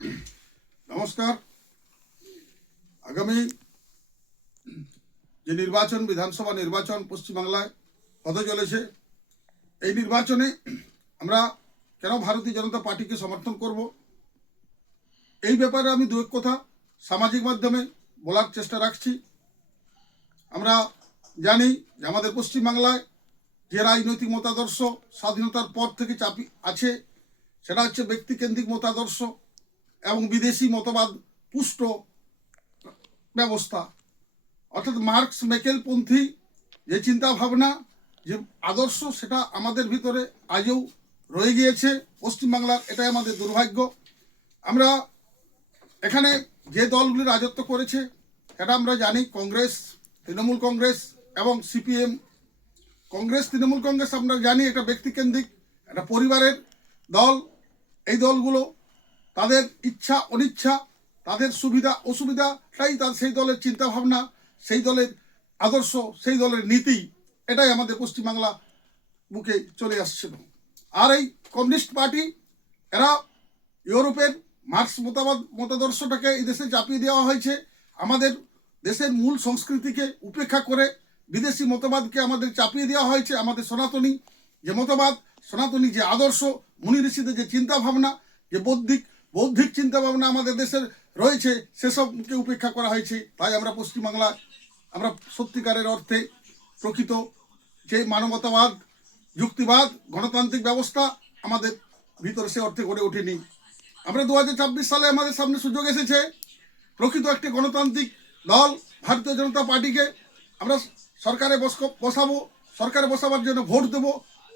নমস্কার। আগামী যে নির্বাচন, বিধানসভা নির্বাচন পশ্চিমবাংলায় হতে চলেছে, এই নির্বাচনে আমরা কেন ভারতীয় জনতা পার্টিকে সমর্থন করব, এই ব্যাপারে আমি দু এক কথা সামাজিক মাধ্যমে বলার চেষ্টা রাখছি। আমরা জানি যে আমাদের পশ্চিমবাংলায় যে রাজনৈতিক মতাদর্শ স্বাধীনতার পর থেকে চাপি আছে, সেটা হচ্ছে ব্যক্তিকেন্দ্রিক মতাদর্শ এবং বিদেশি মতবাদ পুষ্ট ব্যবস্থা, অর্থাৎ মার্কস মেকেলপন্থী যে চিন্তা ভাবনা, যে আদর্শ, সেটা আমাদের ভিতরে আজও রয়ে গিয়েছে পশ্চিমবাংলার। এটাই আমাদের দুর্ভাগ্য। আমরা এখানে যে দলগুলি রাজত্ব করেছে সেটা আমরা জানি, কংগ্রেস, তৃণমূল কংগ্রেস এবং সিপিএম। কংগ্রেস, তৃণমূল কংগ্রেস আমরা জানি এটা ব্যক্তিকেন্দ্রিক, একটা পরিবারের দল। এই দলগুলো তাদের ইচ্ছা অনিচ্ছা, তাদের সুবিধা অসুবিধাটাই সেই দলের চিন্তাভাবনা, সেই দলের আদর্শ, সেই দলের নীতি, এটাই আমাদের পশ্চিমবাংলা বুকে চলে আসছিল। আর এই কমিউনিস্ট পার্টি, এরা ইউরোপের মার্কস মতাদর্শটাকে এই দেশে চাপিয়ে দেওয়া হয়েছে। আমাদের দেশের মূল সংস্কৃতিকে উপেক্ষা করে বিদেশি মতবাদকে আমাদের চাপিয়ে দেওয়া হয়েছে। আমাদের সনাতনী যে মতবাদ, সনাতনী যে আদর্শ, মুনি ঋষিদের যে চিন্তাভাবনা, যে বৌদ্ধিক চিন্তাভাবনা আমাদের দেশের রয়েছে, সেসবকে উপেক্ষা করা হয়েছে। তাই আমরা পশ্চিমবাংলা, আমরা সত্যিকারের অর্থে প্রকৃত যে মানবতাবাদ, যুক্তিবাদ, গণতান্ত্রিক ব্যবস্থা আমাদের ভিতরে সে অর্থে গড়ে ওঠেনি। আমরা 2024 সালে আমাদের সামনে সুযোগ এসেছে প্রকৃত একটি গণতান্ত্রিক দল ভারতীয় জনতা পার্টিকে আমরা সরকারে বসাবো, সরকারে বসাবার জন্য ভোট দেব।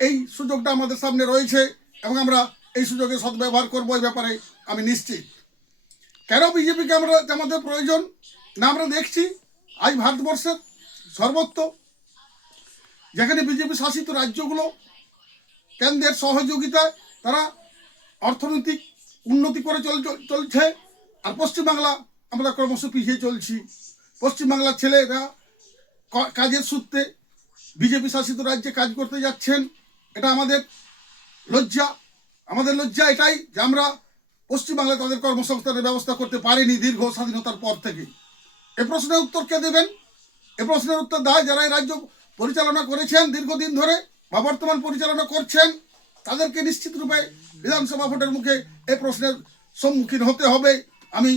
এই সুযোগটা আমাদের সামনে রয়েছে এবং আমরা এই সুযোগে সদ্ব্যবহার করবো, এই ব্যাপারে আমি নিশ্চিত। কেন বিজেপিকে আমাদের প্রয়োজন না, আমরা দেখছি আজ ভারতবর্ষের সর্বত্র যেখানে বিজেপি শাসিত রাজ্যগুলো কেন্দ্রের সহযোগিতায় তারা অর্থনৈতিক উন্নতি করে চলছে, আর পশ্চিমবাংলা আমরা ক্রমশ পিছিয়ে চলছি। পশ্চিমবাংলার ছেলেরা কাজের সূত্রে বিজেপি শাসিত রাজ্যে কাজ করতে যাচ্ছেন। এটা আমাদের লজ্জা। আমাদের লজ্জা এটাই যে আমরা পশ্চিমবাংলায় তাদের কর্মসংস্থানের ব্যবস্থা করতে পারিনি দীর্ঘ স্বাধীনতার পর থেকে। এ প্রশ্নের উত্তর কে দেবেন? এ প্রশ্নের উত্তর দেয় যারা এই রাজ্য পরিচালনা করেছেন দীর্ঘদিন ধরে বা বর্তমান পরিচালনা করছেন। তাদেরকে নিশ্চিত রূপে বিধানসভা ভোটের মুখে এ প্রশ্নের সম্মুখীন হতে হবে। আমি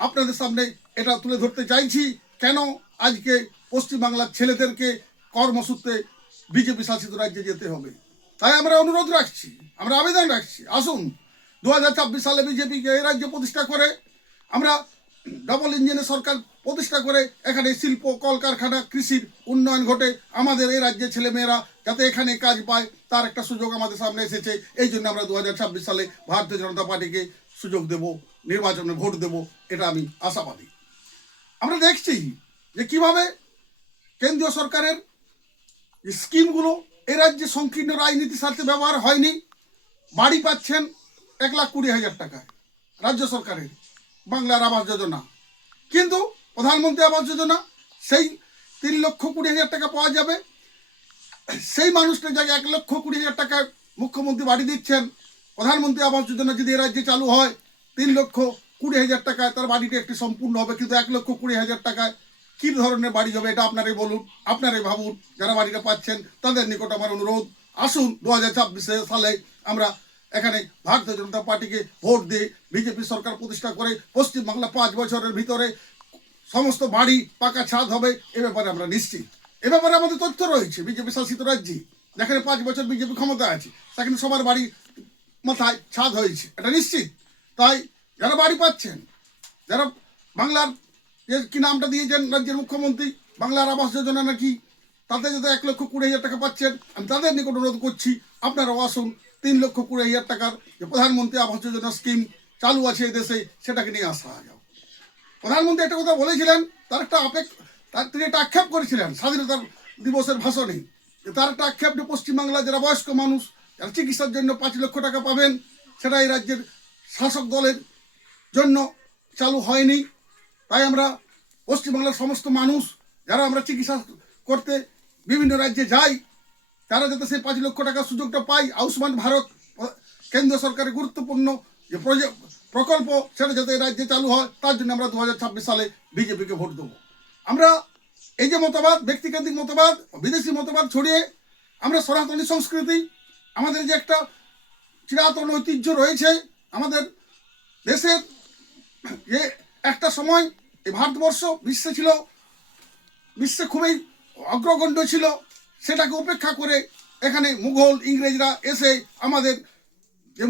আপনাদের সামনে এটা তুলে ধরতে চাইছি, কেন আজকে পশ্চিমবাংলার ছেলেদেরকে কর্মসূত্রে বিজেপি শাসিত রাজ্যে যেতে হবে। তাই আমরা অনুরোধ রাখছি, আমরা আবেদন রাখছি, আসুন 2024 সালে বিজেপিকে এই রাজ্যে প্রতিষ্ঠা করে আমরা ডবল ইঞ্জিনের সরকার প্রতিষ্ঠা করে এখানে শিল্প, কলকারখানা, কৃষির উন্নয়ন ঘটে, আমাদের এই রাজ্যের ছেলেমেয়েরা যাতে এখানে কাজ পায় তার একটা সুযোগ আমাদের সামনে এসেছে। এই জন্য আমরা 2026 সালে ভারতীয় জনতা পার্টিকে সুযোগ দেব, নির্বাচনে ভোট দেব, এটা আমি আশাবাদী। আমরা দেখছি যে কিভাবে কেন্দ্রীয় সরকারের যে স্কিমগুলো এই রাজ্যে সংকীর্ণ রাজনীতির স্বার্থে ব্যবহার হয়নি। বাড়ি পাচ্ছেন 1,20,000 টাকায় রাজ্য সরকারের বাংলার আবাস যোজনা, কিন্তু প্রধানমন্ত্রী আবাস যোজনা সেই 3,20,000 টাকা পাওয়া যাবে। সেই মানুষটার জায়গায় 1,20,000 টাকায় মুখ্যমন্ত্রী বাড়ি দিচ্ছেন। প্রধানমন্ত্রী আবাস যোজনা যদি এই রাজ্যে চালু হয় 3,20,000 টাকায় তার বাড়িটা একটি সম্পূর্ণ হবে, কিন্তু 1,20,000 টাকায় কী ধরনের বাড়ি হবে এটা আপনারাই বলুন, আপনারাই ভাবুন। যারা বাড়িটা পাচ্ছেন তাদের নিকট আমার অনুরোধ, আসুন 2024 সালে আমরা এখানে ভারতীয় জনতা পার্টিকে ভোট দিয়ে বিজেপি সরকার প্রতিষ্ঠা করে পশ্চিমবাংলা 5 বছরের ভিতরে সমস্ত বাড়ি পাকা ছাদ হবে, এ ব্যাপারে আমরা নিশ্চিত। এ ব্যাপারে আমাদের তথ্য রয়েছে। বিজেপি শাসিত রাজ্যে যেখানে 5 বছর বিজেপি ক্ষমতা আছে সেখানে সবার বাড়ি মাথায় ছাদ হয়েছে, এটা নিশ্চিত। তাই যারা বাড়ি পাচ্ছেন, যারা বাংলার কি নামটা দিয়েছেন রাজ্যের মুখ্যমন্ত্রী, বাংলার আবাস যোজনা নাকি, তাতে যাতে 1,20,000 টাকা পাচ্ছেন, আমি তাদের নিকট অনুরোধ করছি আপনারাও আসুন। 3,20,000 টাকার যে প্রধানমন্ত্রী আবাস যোজনা স্কিম চালু আছে এই দেশে, সেটাকে নিয়ে আসা যাও। প্রধানমন্ত্রী একটা কথা বলেছিলেন, তিনি একটা আক্ষেপ করেছিলেন স্বাধীনতা দিবসের ভাষণে, যে তার একটা আক্ষেপ যে পশ্চিমবাংলার যারা বয়স্ক মানুষ যারা চিকিৎসার জন্য 5 লক্ষ টাকা পাবেন, সেটা এই রাজ্যের শাসক দলের জন্য চালু হয়নি। তাই আমরা পশ্চিমবাংলার সমস্ত মানুষ যারা আমরা চিকিৎসা করতে বিভিন্ন রাজ্যে যাই, তারা যাতে সেই 5 লক্ষ টাকার সুযোগটা পাই। আয়ুষ্মান ভারত কেন্দ্র সরকারের গুরুত্বপূর্ণ যে প্রকল্প সেটা যাতে রাজ্যে চালু হয়, তার জন্য আমরা 2026 সালে বিজেপিকে ভোট দেবো। আমরা এই যে মতবাদ, ব্যক্তিকেন্দ্রিক মতবাদ, বিদেশি মতবাদ ছড়িয়ে আমরা সনাতনী সংস্কৃতি, আমাদের যে একটা চিরাতন ঐতিহ্য রয়েছে আমাদের দেশের, যে একটা সময় এই ভারতবর্ষ বিশ্বে খুবই অগ্রগণ্য ছিল, সেটাকে উপেক্ষা করে এখানে মুঘল ইংরেজরা এসে আমাদের যে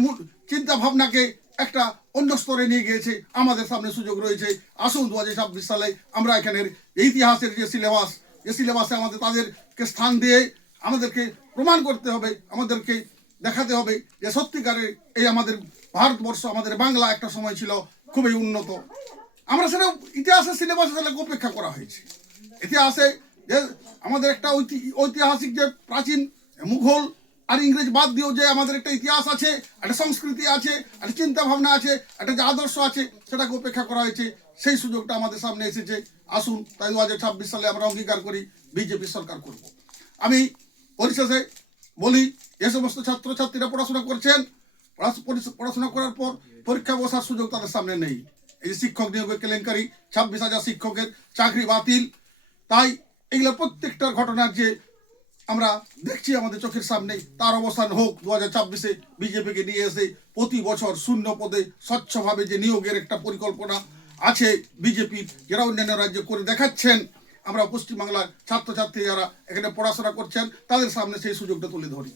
চিন্তা ভাবনাকে একটা অন্য স্তরে নিয়ে গিয়েছে। আমাদের সামনে সুযোগ রয়েছে, আসুন 2026 সালে আমরা এখানের ইতিহাসের যে সিলেবাসে আমাদের তাদেরকে স্থান দিয়ে আমাদেরকে প্রমাণ করতে হবে, আমাদেরকে দেখাতে হবে যে সত্যিকারের এই আমাদের ভারতবর্ষ, আমাদের বাংলা একটা সময় ছিল খুবই উন্নত। আমরা সেটা ইতিহাসের সিলেবাসে সেটাকে উপেক্ষা করা হয়েছে। ইতিহাসে যে আমাদের একটা ঐতিহাসিক যে প্রাচীন মুঘল আর ইংরেজ বাদ দিয়েও যে আমাদের একটা ইতিহাস আছে, একটা সংস্কৃতি আছে, একটা চিন্তা ভাবনা আছে, একটা যে আদর্শ আছে, সেটাকে উপেক্ষা করা হয়েছে। সেই সুযোগটা আমাদের সামনে এসেছে। আসুন তাই 2026 সালে আমরা অঙ্গীকার করি বিজেপি সরকার করব। আমি পরিশেষে বলি, যে সমস্ত ছাত্রছাত্রীরা পড়াশোনা করছেন, পড়াশোনা করার পর পরীক্ষা বসার সুযোগ তাদের সামনে নেই। এই শিক্ষক নিয়োগের কেলেঙ্কারি, 26,000 শিক্ষকের চাকরি বাতিল, তাই এগুলো প্রত্যেকটার ঘটনার যে আমরা দেখছি আমাদের চোখের সামনে, তার অবসান হোক। 2026-এ বিজেপিকে নিয়ে এসে প্রতি বছর শূন্য পদে স্বচ্ছভাবে যে নিয়োগের একটা পরিকল্পনা আছে বিজেপির, যারা অন্যান্য রাজ্যে করে দেখাচ্ছেন, আমরা পশ্চিমবাংলার ছাত্রছাত্রী যারা এখানে পড়াশোনা করছেন তাদের সামনে সেই সুযোগটা তুলে ধরি।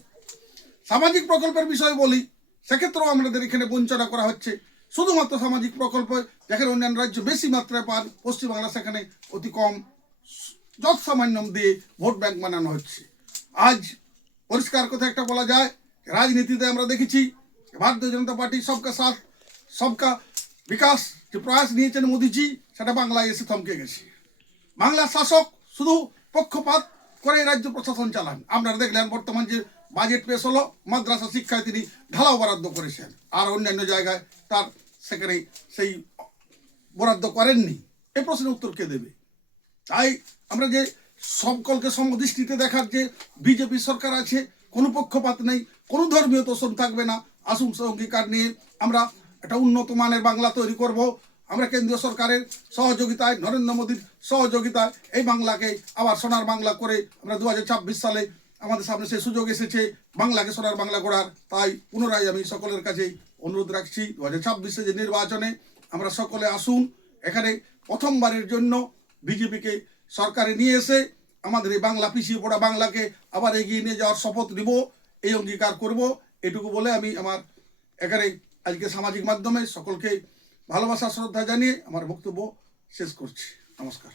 সামাজিক প্রকল্পের বিষয়ে বলি, সেক্ষেত্রেও আমাদের এখানে বঞ্চনা করা হচ্ছে। শুধুমাত্র সামাজিক প্রকল্প যেখানে অন্যান্য রাজ্য বেশি মাত্রায় পান, পশ্চিমবাংলা সেখানে অতি কম যৎসামান্য দিয়ে ভোট ব্যাংক বানানো হচ্ছে। আজ পরিষ্কার কথা একটা বলা যায়, রাজনীতিতে আমরা দেখেছি ভারতীয় জনতা পার্টি সবকা সাথ সবকা বিকাশ যে প্রয়াস নিয়েছেন মোদিজি, সেটা বাংলায় এসে থমকে গেছে। বাংলার শাসক শুধু পক্ষপাত করে রাজ্য প্রশাসন চালান। আপনারা দেখলেন বর্তমান যে বাজেট পেশ হলো, মাদ্রাসা শিক্ষায় তিনি ঢালাও বরাদ্দ করেছেন, আর অন্যান্য জায়গায় তার সেখানে সেই বরাদ্দ করেননি। এই প্রশ্নের উত্তর কে দেবে? তাই আমরা যে সকলকে সমদৃষ্টিতে দেখার যে বিজেপি সরকার আছে, কোনো পক্ষপাত নেই, কোনো ধর্মীয় তোষণ থাকবে না। আসুন সে অঙ্গীকার নিয়ে আমরা একটা উন্নত মানের বাংলা তৈরি করব। আমরা কেন্দ্রীয় সরকারের সহযোগিতায়, নরেন্দ্র মোদীর সহযোগিতায় এই বাংলাকে আবার সোনার বাংলা করে আমরা 2026 সালে আমাদের সামনে সেই সুযোগ এসেছে বাংলাকে সোনার বাংলা করার। তাই পুনরায় আমি সকলের কাছেই অনুরোধ রাখছি, 2026-এ যে নির্বাচনে আমরা সকলে আসুন, এখানে প্রথমবারের জন্য বিজেপিকে সরকারে নিয়ে এসে আমাদের এই বাংলা, পিছিয়ে পড়া বাংলাকে আবার এগিয়ে নিয়ে যাওয়ার শপথ নিব, এই অঙ্গীকার করব। এটুকু বলে আমি আমার এখানে আজকে সামাজিক মাধ্যমে সকলকে ভালোবাসা শ্রদ্ধা জানিয়ে আমার বক্তব্য শেষ করছি। নমস্কার।